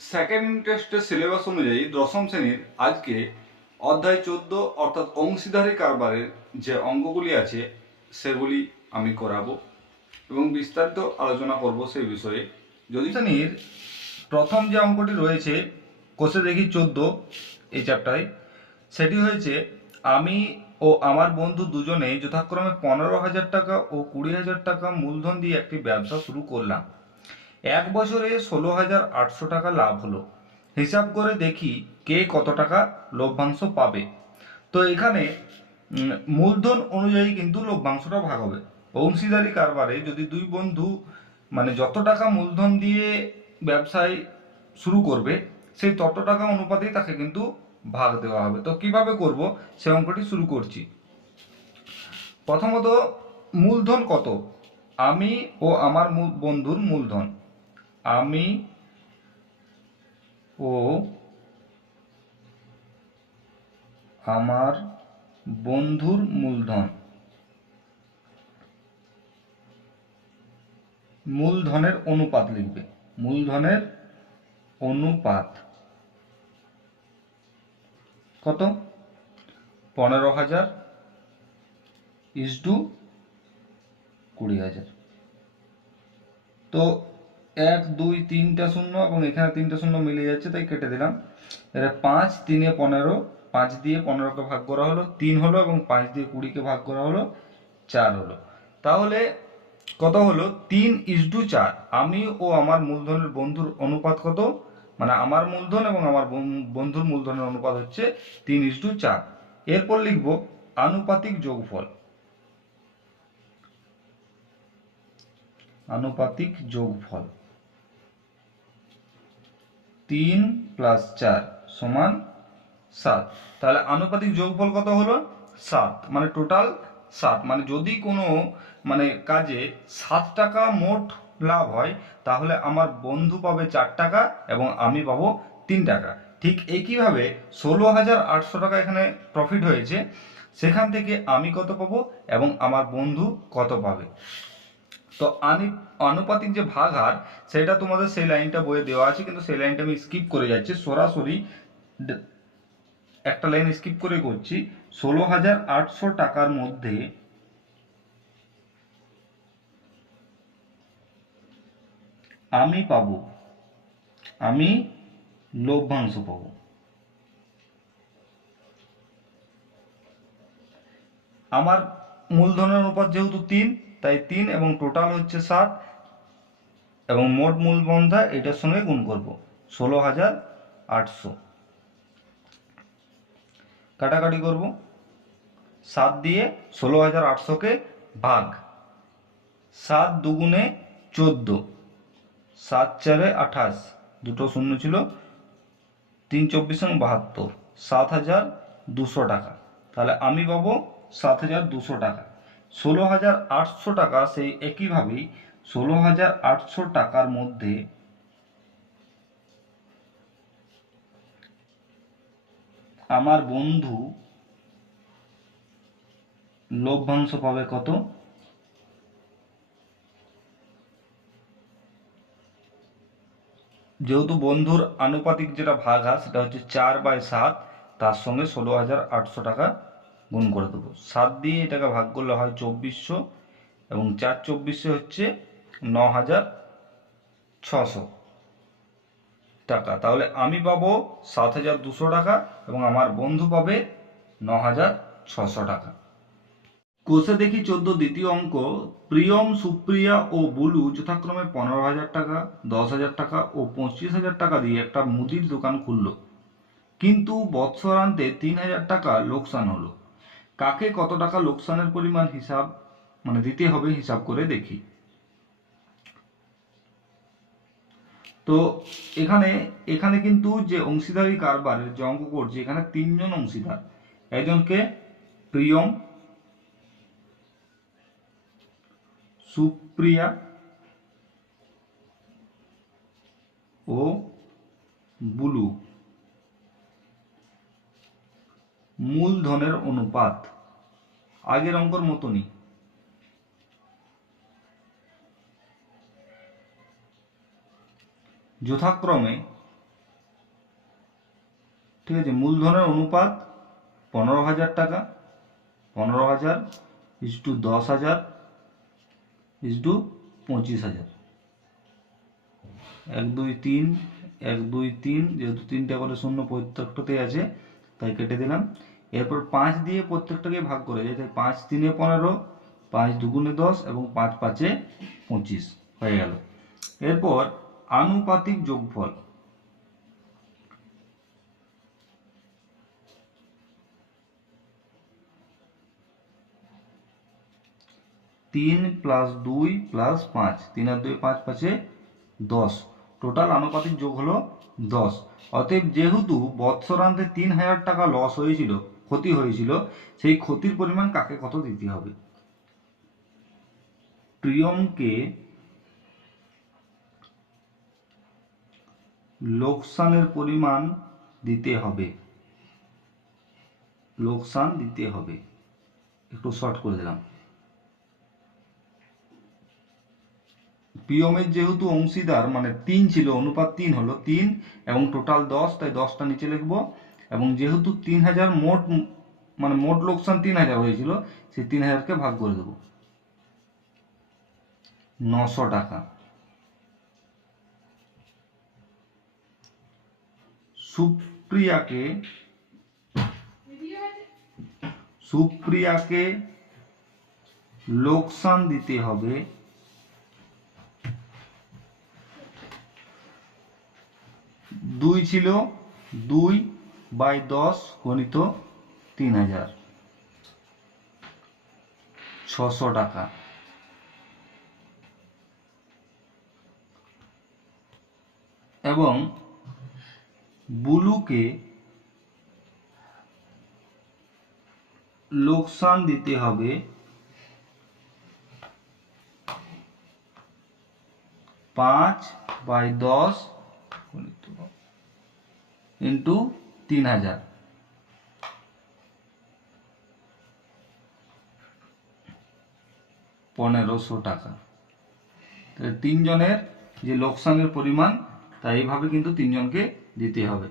Second ইন্টারেস্টের syllabus অনুযায়ী দশম শ্রেণির আজকে অধ্যায় চোদ্দ অর্থাৎ অংশীদারি কারবারের যে অঙ্কগুলি আছে, সেগুলি আমি করাবো এবং বিস্তারিত আলোচনা করব সেই বিষয়ে। যদি শ্রেণির প্রথম যে অঙ্কটি রয়েছে, কোষে দেখি চোদ্দ এই চ্যাপ্টারে সেটি হয়েছে, আমি ও আমার বন্ধু দুজনে যথাক্রমে পনেরো হাজার টাকা ও কুড়ি হাজার টাকা মূলধন দিয়ে একটি ব্যবসা শুরু করলাম। এক বছরে ষোলো হাজার আটশো টাকা লাভ হলো। হিসাব করে দেখি কে কত টাকা লভ্যাংশ পাবে। তো এখানে মূলধন অনুযায়ী কিন্তু লভ্যাংশটা ভাগ হবে। অংশীদারি কারবারে যদি দুই বন্ধু মানে যত টাকা মূলধন দিয়ে ব্যবসায় শুরু করবে, সেই তত টাকা অনুপাতেই তাকে কিন্তু ভাগ দেওয়া হবে। তো কীভাবে করব? সে অঙ্কটি শুরু করছি। প্রথমত, মূলধন কত? আমি ও আমার বন্ধুর মূলধন। আমি ও আমার বন্ধুর মূলধন। মূলধনের অনুপাত লিখবে। মূলধনের অনুপাত কত? পনেরো হাজার ইস টু কুড়ি হাজার। তো এক, দুই, তিনটা শূন্য এবং এখানে তিনটা শূন্য মিলে যাচ্ছে, তাই কেটে দিলাম। এটা পাঁচ তিনে পনেরো, পাঁচ দিয়ে পনেরোকে ভাগ করা হলো, তিন হলো এবং পাঁচ দিয়ে কুড়িকে ভাগ করা হলো, চার হলো। তাহলে কত হলো? তিন ইস টু চার। আমি ও আমার মূলধনের বন্ধুর অনুপাত কত? মানে আমার মূলধন এবং আমার বন- বন্ধুর মূলধনের অনুপাত হচ্ছে তিন ইস টু চার। এরপর লিখব আনুপাতিক যোগফল। আনুপাতিক যোগফল। তিন প্লাস চার সমান সাত। তাহলে আনুপাতিক যোগফল কত হলো? সাত। মানে টোটাল সাত। মানে যদি কোনো মানে কাজে সাত টাকা মোট লাভ হয়, তাহলে আমার বন্ধু পাবে চার টাকা এবং আমি পাবো তিন টাকা। ঠিক একইভাবে ষোলো হাজার আটশো টাকা এখানে প্রফিট হয়েছে। সেখান থেকে আমি কত পাবো এবং আমার বন্ধু কত পাবে? তো আনি আনুপাতিক যে ভাগ হার, সেটা তোমাদের সেই লাইনটা বইয়ে দেওয়া আছে, কিন্তু সেই লাইনটা আমি স্কিপ করে যাচ্ছি। সরাসরি একটা লাইন স্কিপ করে করছি। ষোলো হাজার আটশো টাকার মধ্যে আমি পাবো, আমি লভ্যাংশ পাব। আমার মূলধনের অনুপাত যেহেতু তিন তাই তিন এবং টোটাল হচ্ছে সাত এবং মোট মূল বন্ধা এটার সঙ্গে গুণ করব, ষোলো হাজার আটশো। কাটাকাটি করব, সাত দিয়ে ষোলো হাজার আটশোকে ভাগ। সাত দুগুণে চোদ্দ, সাত চারে আঠাশ, দুটো শূন্য ছিল, তিন চব্বিশ বাহাত্তর, সাত হাজার দুশো টাকা। তাহলে আমি পাবো সাত হাজার দুশো টাকা। ষোলো হাজার আটশো টাকা সেই একইভাবেই ষোলো হাজার আটশো টাকার মধ্যে আমার বন্ধু লভ্যাংশ পাবে কত? যেহেতু বন্ধুর আনুপাতিক যেটা ভাগ হয় সেটা হচ্ছে চার বাই সাত, তার সঙ্গে ষোলো হাজার আটশো টাকা গুণ করে দেবো। সাত দিয়ে এটাকে ভাগ করলে হয় চব্বিশশো এবং চার চব্বিশে হচ্ছে ন হাজার ছশো টাকা। তাহলে আমি পাবো সাত হাজার দুশো টাকা এবং আমার বন্ধু পাবে ন হাজার ছশো টাকা। কোষে দেখি চোদ্দ দ্বিতীয় অঙ্ক। প্রিয়ম, সুপ্রিয়া ও বুলু যথাক্রমে পনেরো হাজার টাকা, দশ হাজার টাকা ও পঁচিশ হাজার টাকা দিয়ে একটা মুদির দোকান খুললো। কিন্তু বৎসরান্তে তিন হাজার টাকা লোকসান হলো। কাকে কত টাকা লোকসানের পরিমাণ হিসাব মানে দিতে হবে হিসাব করে দেখি। তো এখানে এখানে কিন্তু যে অংশীদারি কারবারের যে অঙ্ক করছে, এখানে তিনজন অংশীদার। একজনকে প্রিয়ম, সুপ্রিয়া ও বুলু। মূলধনের অনুপাত। আগের অঙ্কর মতনই। যথাক্রমে, ঠিক আছে, মূলধনের অনুপাত পনেরো হাজার টাকা, পনেরো হাজার ইস টু দশ হাজার ইস টু পঁচিশ হাজার। এক, দুই, তিন, এক, দুই, তিন, যেহেতু তিনটা করে শূন্য প্রত্যেকটাতেই আছে, তাই কেটে দিলাম। এরপর পাঁচ দিয়ে প্রত্যেকটাকে ভাগ করে যায় তাই পাঁচ তিনে পনেরো, পাঁচ দুগুণে দশ এবং পাঁচ পাঁচে পঁচিশ হয়ে গেল। এরপর আনুপাতিক যোগফল। তিন প্লাস দুই প্লাস পাঁচ, তিন আর দুই পাঁচ পাঁচে দশ। টোটাল আনুপাতিক যোগ হলো দশ। অতএব যেহেতু বৎসরান্তে তিন হাজার টাকা লস হয়েছিল ক্ষতি হয়েছিল, সেই ক্ষতির পরিমাণ কাকে কত দিতে হবে? প্রিয়মকে লোকসানের পরিমাণ দিতে হবে। লোকসান দিতে হবে। একটু শর্ট করে দিলাম। পিওমের যেহেতু অংশীদার মানে তিন ছিল, অনুপাত তিন হলো তিন এবং টোটাল দশ, তাই দশটা নিচে লিখব। এবং যেহেতু তিন হাজার মোট মানে মোট লোকসান তিন হাজার হয়েছিল, সেই তিন হাজারকে ভাগ করে দেবো। নশো টাকা। সুপ্রিয়াকে সুপ্রিয়াকে লোকসান দিতে হবে। দুই ছিল, দুই বাই দশ গণিত তিন হাজার। ছশো টাকা। এবং বুলুকে লোকসান দিতে হবে পাঁচ বাই দশ ইন্টু তিন হাজার। পনেরোশো টাকা। তাহলে তিনজনের যে লোকসানের পরিমাণ, তা এইভাবে কিন্তু তিনজনকে দিতে হবে।